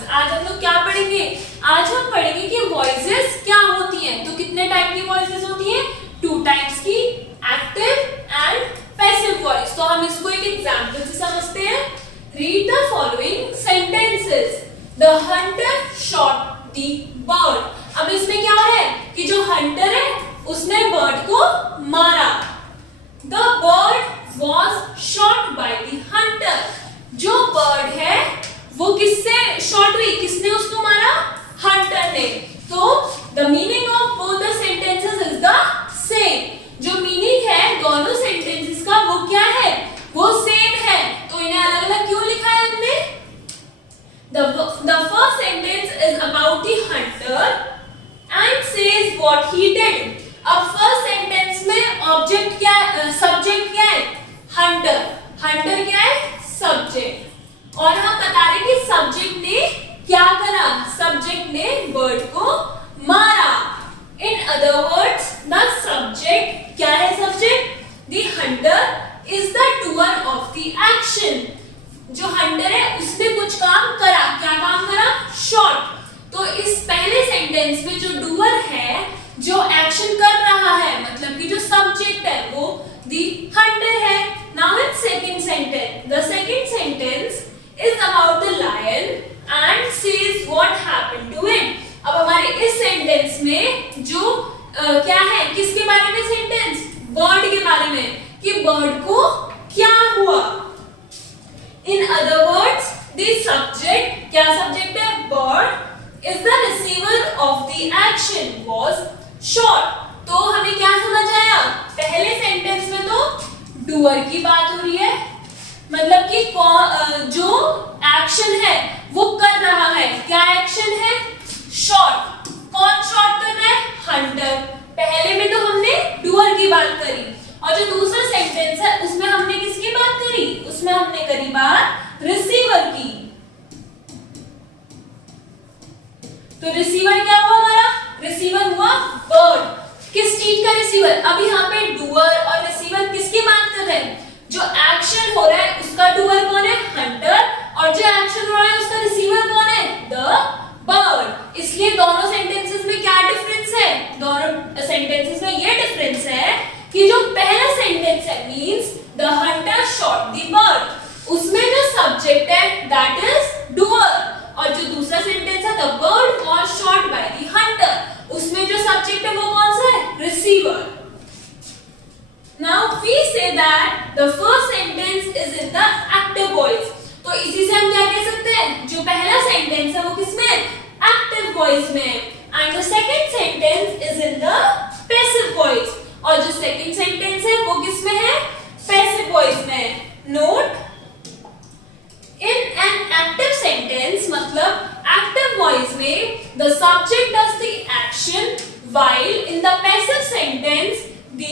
Voice. आज हम लोग क्या पढ़ेंगे? आज हम पढ़ेंगे कि वॉइसेस क्या होती हैं। तो कितने टाइप की वॉइसेस होती हैं? 2 टाइप्स की, एक्टिव एंड पैसिव वॉइस। तो हम इसको एक एग्जांपल से समझते हैं। Read the following sentences. The Hunter shot the bird. अब इसमें क्या है कि जो हंटर है उसने बर्ड को मारा। The bird was shot by the Hunter. जो बर्ड है वो किससे शॉट हुई? किसने उसको मारा? हंटर ने। तो the meaning of both the sentences is the same. जो मीनिंग है दोनों सेंटेंसेस का वो क्या है? वो सेम है। तो इन्हें अलग अलग क्यों लिखा है हमने? The first sentence is about the hunter and says what he did. अब फर्स्ट सेंटेंस में ऑब्जेक्ट क्या है? सब्जेक्ट क्या है? हंटर। हंटर क्या है? सब्जेक्ट। और हम बता रहे कि सब्जेक्ट ने क्या करा? सब्जेक्ट ने बर्ड को मारा। In other words the subject क्या है? Subject the Hunter is the doer of the action. जो हंटर है उसने कुछ काम करा। क्या काम करा? शॉट। तो इस पहले सेंटेंस में जो डूअर है, जो एक्शन कर रहा है, मतलब कि जो सब्जेक्ट है वो द हंटर है। Now in second sentence, the second sentence is about the lion and says what happened to it. अब हमारे इस सेंटेंस में जो क्या है? किसके बारे में सेंटेंस? बर्ड के बारे में, कि बर्ड को क्या हुआ। In other words, the subject, क्या सब्जेक्ट है? bird is the receiver of the action was shot। तो हमें क्या समझ आया? पहले सेंटेंस में तो डूअर की बात हो रही है, मतलब कि जो एक्शन है वो कर रहा है। क्या एक्शन है? शॉट। कौन शॉट कर रहा है? हंटर। पहले में तो हमने डूअर की बात करी, और जो दूसरा सेंटेंस है उसमें हमने किसकी बात करी? उसमें हमने करी बात रिसीवर की। तो रिसीवर क्या हुआ हमारा? रिसीवर हुआ बर्ड। किस चीज का रिसीवर? अब यहाँ पे डूअर और रिसीवर किसकी बात कर रहे हैं? जो एक्शन हो रहा है उसका डूअर कौन है? हंटर। और जो एक्शन हो रहा है उसका रिसीवर कौन है? The bird. इसलिए दोनों सेंटेंसेस में क्या डिफरेंस है? दोनों सेंटेंसेस में ये डिफरेंस है कि जो पहला सेंटेंस है means the Hunter shot the bird, उसमें जो सब्जेक्ट है दैट इज डूअर, और जो दूसरा सेंटेंस है the bird was shot by the hunter, उसमें जो सब्जेक्ट है वो कौन सा है? Receiver. Now we say that the first sentence is in the active voice. तो इसी से हम क्या कह सकते हैं? जो पहला सेंटेंस है वो किसमें है? एक्टिव वॉइस में। And the second sentence is in the passive voice, और जो सेकंड सेंटेंस है वो किसमें है? पैसिव वॉइस में। Note, in an active sentence मतलब एक्टिव वॉइस में the subject does the action, while in the passive sentence the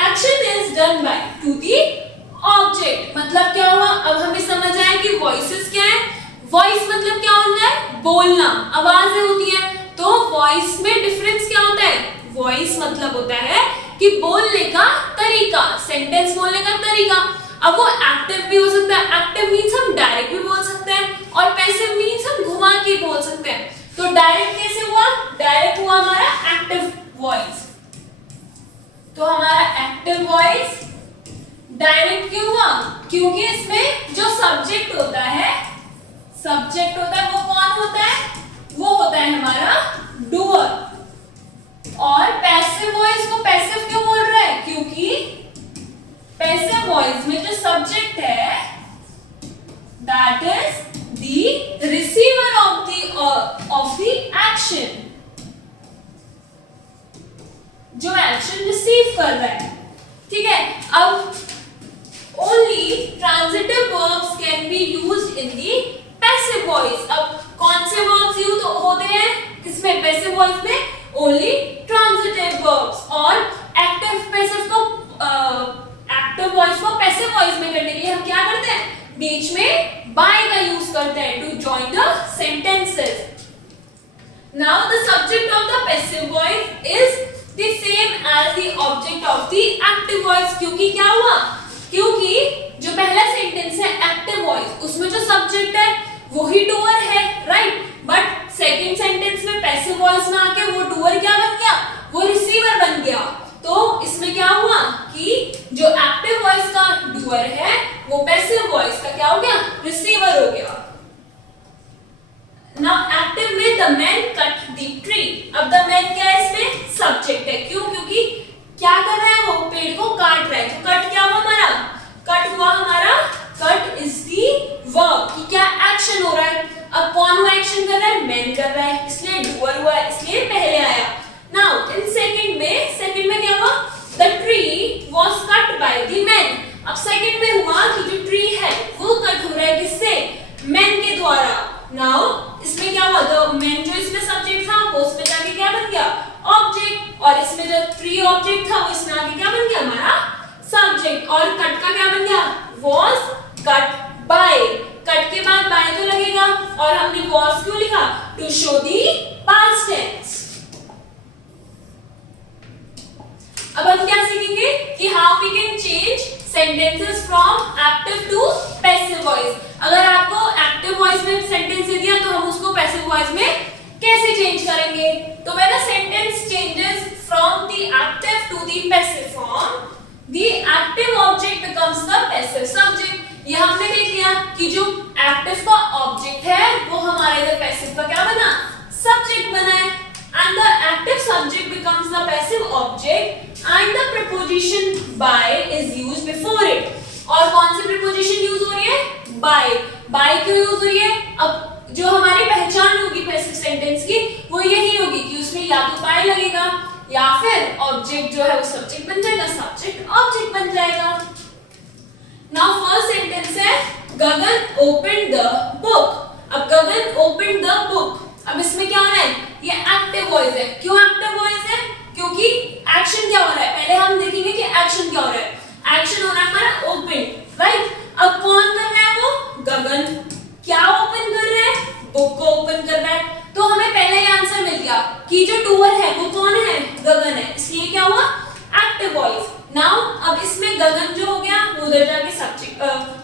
action is done by two the object. मतलब क्या हुआ? अब हमें समझ आया कि वॉइसेस क्या है। वॉइस मतलब क्या होता है? बोलना, आवाजें होती है। तो वॉइस में डिफरेंस क्या होता है? वॉइस मतलब होता है कि बोलने का तरीका, सेंटेंस बोलने का तरीका। अब वो एक्टिव भी हो सकता है। एक्टिव मींस हम डायरेक्ट भी बोल सकते हैं, और पैसिव मींस हम घुमा के बोल सकते हैं। तो डायरेक्ट कैसे हुआ? डायरेक्ट हुआ हमारा एक्टिव वॉइस। तो हमारा एक्टिव वॉइस डायरेक्ट क्यों हुआ? क्योंकि इसमें जो सब्जेक्ट होता है वो कौन होता है? वो होता है हमारा डूअर। और पैसिव वॉइस को पैसिव क्यों बोल रहा है? क्योंकि पैसिव वॉइस में जो सब्जेक्ट है that is the receiver of the action, जो एक्शन रिसीव कर रहा है। ठीक है। अब only transitive verbs can be used in the passive voice. अब कौन से वर्ब्स यूज होते हैं किसमें? पैसिव वॉइस में ओनली ट्रांजिटिव वर्ब्स। और एक्टिव वॉइस को पैसिव वॉइस में करने के लिए हम क्या करते हैं? बीच में बाय का यूज करते हैं to join the sentences. Now the subject of the passive voice is the same as the object of the active voice. क्योंकि क्या हुआ? क्योंकि जो पहला सेंटेंस है एक्टिव वॉइस, उसमें जो सब्जेक्ट है वही डूअर है, राइट। वॉइस में आके वो डूअर क्या बन गया, वो रिसीवर बन गया। तो इसमें क्या हुआ कि जो एक्टिव वॉइस का डूअर है वो पैसिव वॉइस का क्या हो गया, रिसीवर हो गया। नाउ एक्टिव में the man cut the tree. अब द मैन क्या है, इसमें सब्जेक्ट है। क्यों, क्योंकि क्या कर रहा है, वो पेड़ को काट रहा है। तो कट क्या हुआ हमारा, कट हुआ हमारा, कट इज द वर्ब कि क्या एक्शन हो रहा है। अब कौन वो एक्शन कर रहा है, मैन कर रहा है, इसलिए डूअर हुआ, इसलिए पहले आया। नाउ इन सेकंड में क्या हुआ, the tree was cut by the man. अब सेकंड में हुआ कि जो ट्री है वो कट हो रहा है, किससे, मैन के द्वारा। नाउ इसमें क्या हुआ, द मैन जो इसमें सब्जेक्ट था वो उसमें जाके क्या बन गया, ऑब्जेक्ट। और इसमें जो ट्री ऑब्जेक्ट था वो इसमें आके क्या बन गया, हमारा सब्जेक्ट। और कट का क्या बन गया, was cut by। कट के बाद by तो लगेगा, और हमने was क्यों लिखा, to show the past tense। अब हम क्या सीखेंगे कि how we can change sentences from active to passive voice। अगर आपको active voice में सेंटेंस दे दिया तो हम उसको passive voice में कैसे चेंज करेंगे। तो when a sentence changes from the active to the passive form, the active object becomes the passive subject। ये हमने देख लिया कि जो एक्टिव का ऑब्जेक्ट है वो हमारा इधर पैसिव का क्या बना, सब्जेक्ट बना है। and the active subject becomes the passive object and the preposition by is used before it। और कौन सी preposition यूज हो रही है, by। by क्यों यूज हो रही है, अब जो हमारी पहचान होगी पैसिव सेंटेंस की वो यही होगी कि उसमें या तो by लगेगा या फिर ऑब्जेक्ट जो है वो सब्जेक्ट बन जाएगा, सब्जेक्ट ऑब्जेक्ट बन जाएगा। नाउ फर्स्ट सेंटेंस है गगन ओपन द बुक। अब गगन ओपन द बुक, अब इसमें क्या हो रहा है, ये एक्टिव वॉइस है। क्यों एक्टिव वॉइस है, क्योंकि एक्शन क्या हो रहा है, पहले हम देखेंगे कि एक्शन क्या हो रहा है। एक्शन हो रहा है हमारा ओपन, राइट। अब कौन कर रहा है, वो गगन। क्या ओपन कर रहा है, बुक को ओपन कर रहा है। तो हमें पहले ही आंसर मिल गया कि जो डूअर है वो कौन है, गगन है, इसलिए क्या हुआ, एक्टिव वॉइस। नाउ अब इसमें गगन जो हो गया वो उधर जाके सब्जेक्ट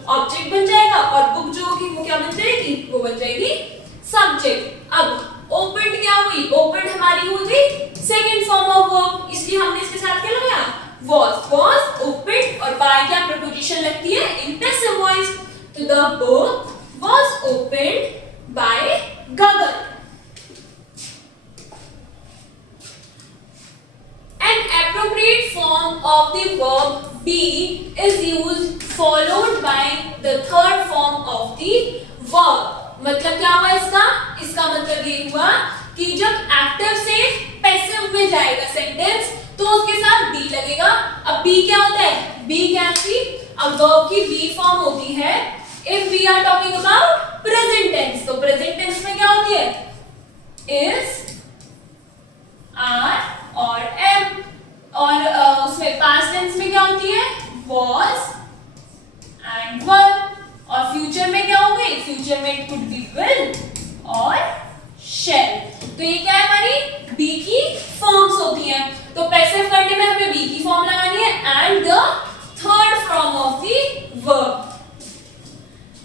ऑब्जेक्ट बन जाएगा, और बुक जो होगी वो क्या बन जाएगी, वो बन जाएगी सब्जेक्ट। अब ओपन क्या हुई, ओपन हमारी हुई थी सेकंड फॉर्म ऑफ वर्ब, इसलिए हमने इसके साथ क्या लगाया, was opened। और by क्या preposition लगती है, in passive voice। तो the book was opened by Gagan। An appropriate form of the verb be is used followed by the third form of the verb। मतलब क्या हुआ इसका मतलब ये हुआ कि जब एक्टिव से पैसिव में जाएगा सेंटेंस तो उसके साथ बी लगेगा। अब बी क्या होता है, बी क्या थी, अब वर्ब की बी फॉर्म होती है if we are talking about present tense. तो प्रेजेंट टेंस में क्या होती है, इज, आर और एम। और उसमें पास्ट टेंस में क्या होती है, was एंड वर। और फ्यूचर में क्या हो गई, फ्यूचर में इट कुड बी will और shall। तो ये क्या है, हमारी बी की फॉर्म्स होती हैं। तो पैसिव करने में हमें बी की फॉर्म लगानी है and the third form of the verb.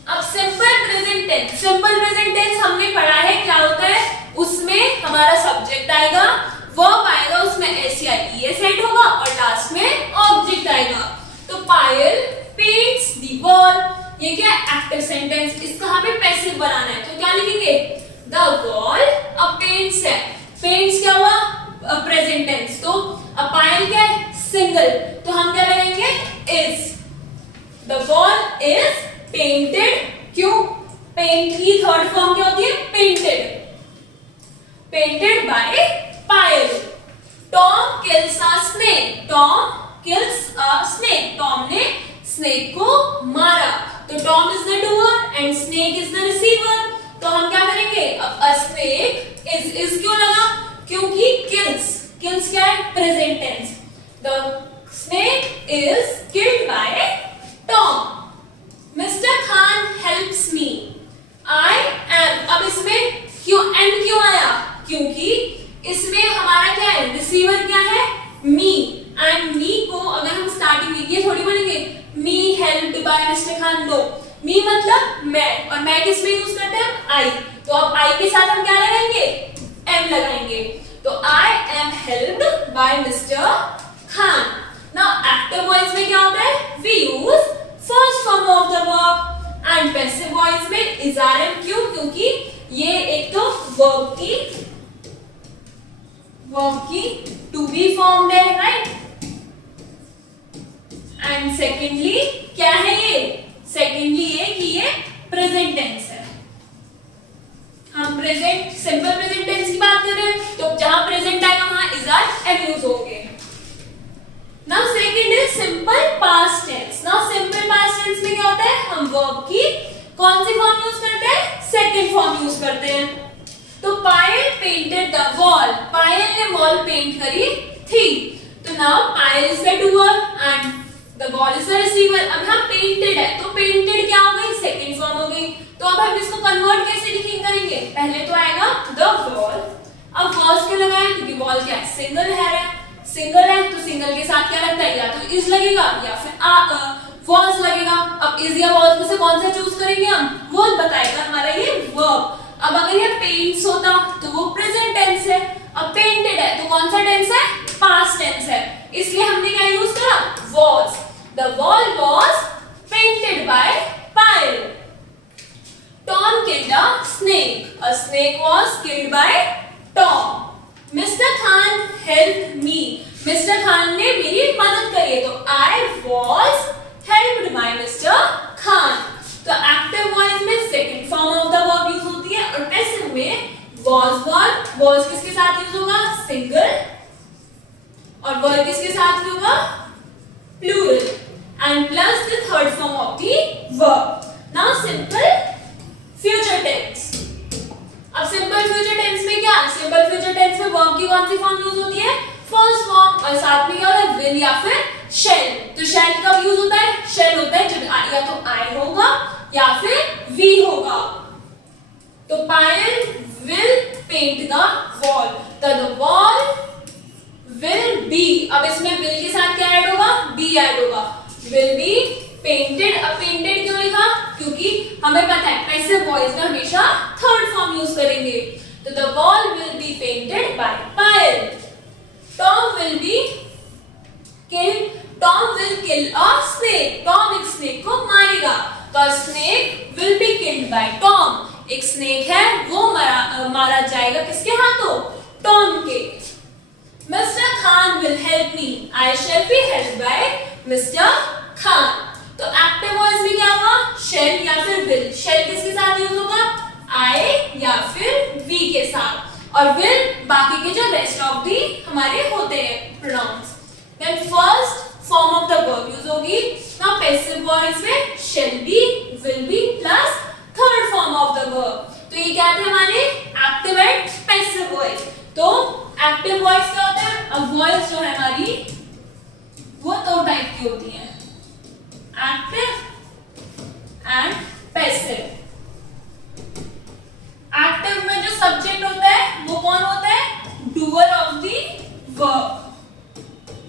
अब simple present tense, simple present tense हमने पढ़ा है क्या होता है, उसमें हमारा सब्जेक्ट आएगा, वर्ब आएगा, उसमें एस या ईएस ऐड होगा और लास्ट में ऑब्जेक्ट आएगा। तो पायल पेंट्स द वॉल, ये क्या है, एक्टिव सेंटेंस। इसका हमें पैसिव बनाना है तो क्या लिखेंगे, द वॉल अ पेंट्स है। पेंट्स क्या हुआ, प्रेजेंट टेंस। तो अब पायल क्या है, सिंगल, तो हम क्या लगाएंगे, is. The wall is painted. क्यों, पेंट की थर्ड फॉर्म क्या होती है, पेंटेड। पेंटेड बाय पायल। टॉम किल्स अ स्नेक, टॉम किल्स अ स्नेक, टॉम ने स्नेक को मारा। तो Tom is the doer and snake is the receiver. तो हम क्या करेंगे, अब अ स्नेक इज क्यों लगा, क्योंकि किल्स क्या है, present tense. The snake is killed by Tom. Mister Khan helps me, I am. अब इसमें क्यों एंड क्यों आया, क्योंकि इसमें हमारा क्या है, रिसीवर क्या है, मी। एंड मी को अगर हम स्टार्टिंग में ये थोड़ी बोलेंगे me helped by mister Khan, no. Me मतलब मैं, और मैं किस में यूज करते हैं, आई। तो अब आई के साथ हम क्या लगाएंगे, एम लगाएंगे, तो I am helped by mister Khan. Now active voice में क्या होता है, we use first form of the verb, and passive voice में इज आर एम, क्यों, क्योंकि ये एक तो वर्ब की टू बी फॉर्म्ड है, राइट। एंड सेकेंडली क्या है ये, सेकेंडली ये कि ये प्रेजेंट टेंस है। हम प्रेजेंट सिंपल प्रेजेंट टेंस की बात कर रहे हैं, तो जहां प्रेजेंट आएगा वहां इज आर एम यूज होंगे। Now second is simple past tense. Now simple past tense में क्या होता है, हम वर्ब की कौन सी फॉर्म यूज करते हैं, सेकंड फॉर्म यूज करते हैं। तो पायल पेंटेड द वॉल, पायल ने वॉल पेंट करी थी, तो now Payal is the doer and the wall is the receiver. अब यहाँ पेंटेड है, तो पेंटेड क्या हो गई, सेकंड फॉर्म हो गई। तो अब हम इसको कन्वर्ट कैसे लिखेंगे करेंगे, पहले तो आएगा द वॉल। अब वॉल्स क्यों लगाए, क्योंकि वॉल क्या है, सिंगल है, सिंगल है तो सिंगल के साथ क्या लगता है, या तो इज लगेगा या फिर वॉल्स लगेगा। अब इज या वॉल्स में से कौन सा चूज करेंगे हम, वो बताएगा हमारा ये वर्ब। अब अगर ये पेंट्स होता तो वो प्रेजेंट टेंस है, अब पेंटेड है तो कौन सा टेंस है, पास्ट टेंस है, इसलिए हमने क्या यूज करा, was. The wall was painted bye Payal. Tom killed a snake, a snake was killed by Tom. Mister Khan help me, mister Khan ने मेरी मदद करी, तो I was helped by mister Khan. तो एक्टिव वॉइस में second form of the verb use होती है, और पैसिव में वॉज किसके साथ यूज होगा, सिंगल, और वर्ब किसके साथ यूज होगा, plural, and plus the third form of the verb. Now simple future tense. अब सिंपल फ्यूचर टेंस में क्या, सिंपल फ्यूचर टेंस में वर्ब की कौन सी फॉर्म यूज होती है, फर्स्ट फॉर्म, और साथ में क्या होता है, विल या फिर शैल। तो शैल कब यूज होता है, शैल होता है जब या तो आई होगा या फिर वी होगा। तो Payal will paint the wall, the wall will be, अब इसमें विल के साथ क्या ऐड होगा, बी ऐड होगा, विल बी पेंटेड। अब पेंटेड क्यों लिखा, क्योंकि हमें पता है पैसिव वॉइस में हमेशा थर्ड फॉर्म यूज करेंगे। तो the wall will be painted bye Payal. Tom will be killed, Tom will kill a snake, Tom एक स्नेक को मारेगा, तो snake will be killed by Tom, एक स्नेक है वो मारा जाएगा किसके हाथों, टॉम के। Mister Khan will help me, I shall be helped by mister Khan. तो एक्टिव वॉइस में क्या होगा, शैल या फिर विल, शैल किसके साथ यूज होगा, आई या फिर वी के साथ, और विल बाकी के जो रेस्ट ऑफ दी हमारे होते हैं pronouns. Then first form of the verb use होगी। नाउ पैसिव वॉइस में shall be, will be plus third form of the verb. तो ये क्या थे हमारे एक्टिव एंड पैसिव वॉइस। तो एक्टिव वॉइस क्या होता है, अब वॉइस जो है हमारी वो दो टाइप की होती है, एक्टिव एंड पैसिव। एक्टिव में जो सब्जेक्ट होता है वो कौन होता है, डूअर ऑफ द वर्ब,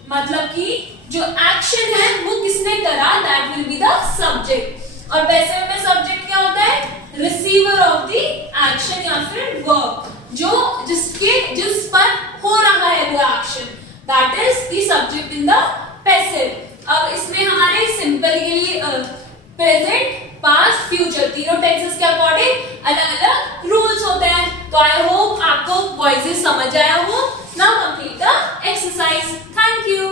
मतलब कि जो एक्शन है वो किसने करा, that will be the subject. और पैसिव में सब्जेक्ट क्या होता है, रिसीवर ऑफ द एक्शन या फिर वर्ब, जो जिस पर हो रहा है वो action, that is the subject in the passive. अब इसमें हमारे सिंपल के लिए प्रेजेंट, पास्ट, फ्यूचर तीनों टेंसेस के अकॉर्डिंग अलग अलग रूल्स होते हैं। तो आई होप आपको वॉइसेस समझ आया हो। Now complete the exercise. Thank you.